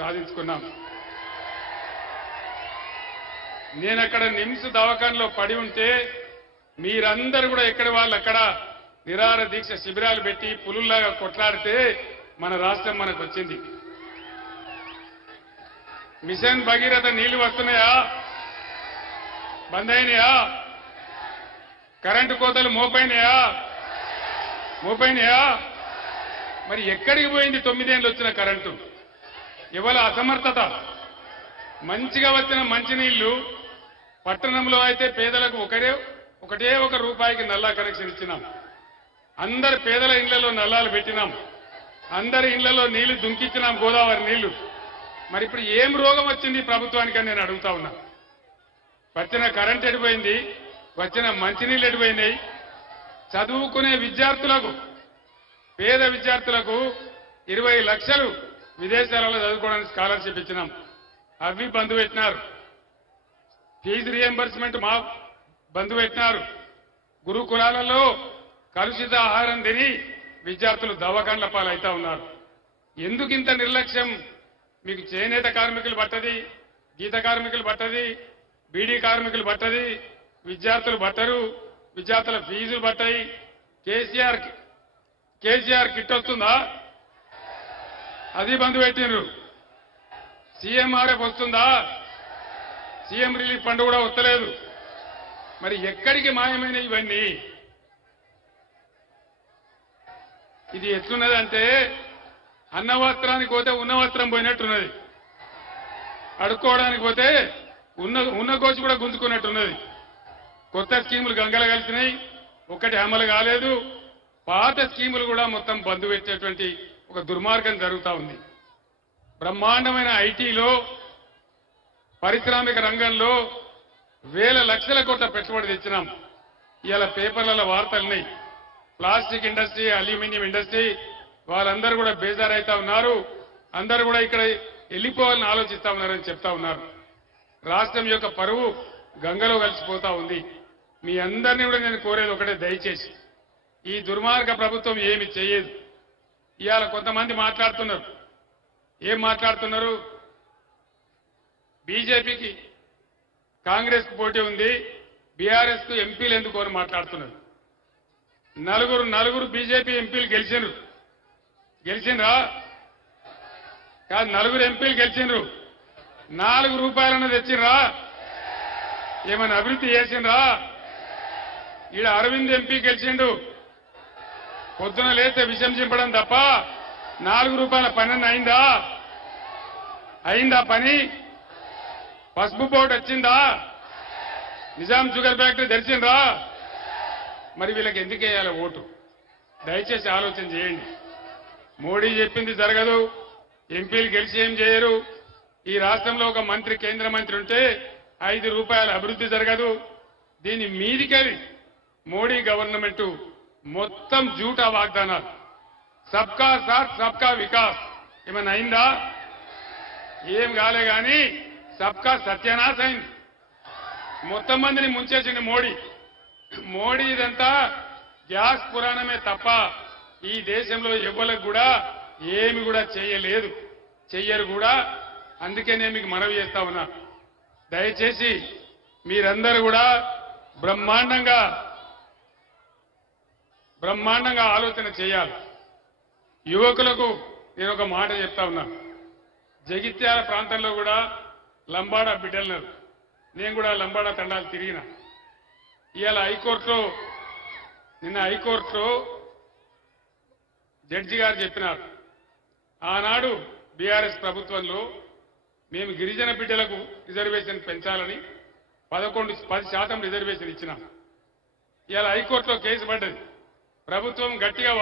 సాధించుకున్నాం. నేను అక్కడ నిమ్స్ దవాఖానలో పడి ఉంటే మీరందరూ కూడా ఎక్కడి వాళ్ళు అక్కడ నిరాహార దీక్ష శిబిరాలు పెట్టి పులుల్లాగా కొట్లాడితే మన రాష్ట్రం మనకు వచ్చింది. మిషన్ భగీరథ నీళ్లు వస్తున్నాయా? బంద్ అయినాయా? కరెంటు కోతలు మోపైనాయా? మరి ఎక్కడికి పోయింది 9 ఏళ్ళు వచ్చిన కరెంటు? ఇవాళ అసమర్థత. మంచిగా వచ్చిన మంచినీళ్లు పట్టణంలో అయితే పేదలకు ఒకటే ఒక రూపాయికి నల్లా కనెక్షన్ ఇచ్చినాం. అందరి పేదల ఇళ్లలో నల్లాలు పెట్టినాం. అందరి ఇళ్లలో నీళ్లు దుంకిచ్చినాం, గోదావరి నీళ్లు. మరి ఇప్పుడు ఏం రోగం వచ్చింది ప్రభుత్వానికి అని నేను అడుగుతా ఉన్నా. వచ్చిన కరెంట్ ఎడిపోయింది, వచ్చిన మంచినీళ్ళు ఎడిపోయినాయి. చదువుకునే విద్యార్థులకు, పేద విద్యార్థులకు 20 లక్షలు విదేశాలలో చదువుకోవడానికి స్కాలర్షిప్ ఇచ్చినాం. అవి బంద్ పెట్టినారు. ఫీజు రియంబర్స్మెంట్ మా బంద్ పెట్టినారు. గురుకులాలలో కలుషిత ఆహారం తిని విద్యార్థులు దవాఖాన్ల పాలైతా ఉన్నారు. ఎందుకు ఇంత నిర్లక్ష్యం? మీకు చేనేత కార్మికులు పట్టది, గీత కార్మికులు పట్టది, బీడీ కార్మికులు పట్టది, విద్యార్థులు పట్టరు, విద్యార్థుల ఫీజులు పట్టాయి. కేసీఆర్ కిట్ వస్తుందా? అది బంద్ పెట్టినరు. సీఎంఆర్ఎఫ్ వస్తుందా? సీఎం రిలీఫ్ ఫండ్ కూడా వస్తలేదు. మరి ఎక్కడికి మాయమైన ఇవన్నీ? ఇది ఎట్లున్నదంటే అన్న వస్త్రానికి పోతే ఉన్న వస్త్రం పోయినట్టున్నది, అడుక్కోవడానికి పోతే ఉన్న కోచి కూడా గుంజుకున్నట్టున్నది. కొత్త స్కీములు గంగల కలిసినాయి, ఒకటి అమలు కాలేదు. పాత స్కీములు కూడా మొత్తం బంద్ పెట్టేటువంటి ఒక దుర్మార్గం జరుగుతూ ఉంది. బ్రహ్మాండమైన ఐటీలో, పారిశ్రామిక రంగంలో వేల లక్షల కోట్ల పెట్టుబడి తెచ్చినాం. ఇవాళ పేపర్లలో వార్తలున్నాయి. ప్లాస్టిక్ ఇండస్ట్రీ, అల్యూమినియం ఇండస్ట్రీ వాళ్ళందరూ కూడా బేజారైతా ఉన్నారు. అందరూ కూడా ఇక్కడ వెళ్ళిపోవాలని ఆలోచిస్తా ఉన్నారని చెప్తా ఉన్నారు. రాష్ట్రం యొక్క పరువు గంగలో కలిసిపోతా ఉంది. మీ అందరినీ కూడా నేను కోరేది ఒకటే, దయచేసి ఈ దుర్మార్గ ప్రభుత్వం ఏమి చేయదు. ఇవాళ కొంతమంది మాట్లాడుతున్నారు. ఏం మాట్లాడుతున్నారు? బీజేపీకి కాంగ్రెస్ కు పోటీ ఉంది, బీఆర్ఎస్ కు ఎంపీలు ఎందుకు అని మాట్లాడుతున్నారు. నలుగురు బీజేపీ ఎంపీలు గెలిచిండ్రా? కాదు, 4 ఎంపీలు గెలిచిండ్రు. 4 రూపాయలను తెచ్చిండ్రా? ఏమైనా అభివృద్ధి చేసిండ్రా? ఈడ అరవింద్ ఎంపీ గెలిచిండు. పొద్దున లేస్తే విషం చింపడం తప్ప 4 రూపాయల పని అయిందా పని? పసుపు బోర్డు వచ్చిందా? నిజాం షుగర్ ఫ్యాక్టరీ తెరిచిండ్రా? మరి వీళ్ళకి ఎందుకు వేయాలి ఓటు? దయచేసి ఆలోచన చేయండి. మోడీ చెప్పింది జరగదు, ఎంపీలు గెలిచి ఏం చేయరు. ఈ రాష్ట్రంలో ఒక మంత్రి, కేంద్ర మంత్రి ఉంటే 5 రూపాయల అభివృద్ధి జరగదు. దీని మీదికెళ్ళి మోడీ గవర్నమెంట్ మొత్తం జూటా వాగ్దానాలు. సబ్కా సాత్ సబ్కా వికాస్ ఏమైనా అయిందా? ఏం కాలే గాని సబ్కా సత్యనాశ్ అయింది. మొత్తం మందిని ముంచేసింది మోడీ. ఇదంతా గ్యాస్ పురాణమే తప్ప ఈ దేశంలో ఎవ్వలకు కూడా ఏమి కూడా చేయలేదు, చెయ్యరు కూడా. అందుకే నేను మీకు మనవి చేస్తా ఉన్నా, దయచేసి మీరందరూ కూడా బ్రహ్మాండంగా ఆలోచన చేయాలి. యువకులకు నేను ఒక మాట చెప్తా ఉన్నా. జగిత్యాల ప్రాంతంలో కూడా లంబాడా బిడ్డలున్నారు. నేను కూడా లంబాడా తండాలు తిరిగిన. ఇవాళ నిన్న హైకోర్టులో జడ్జి గారు చెప్పినారు, ఆనాడు బీఆర్ఎస్ ప్రభుత్వంలో మేము గిరిజన బిడ్డలకు రిజర్వేషన్ పెంచాలని 10% రిజర్వేషన్ ఇచ్చినాం. ఇవాళ హైకోర్టులో కేసు పడ్డది. ప్రభుత్వం గట్టిగా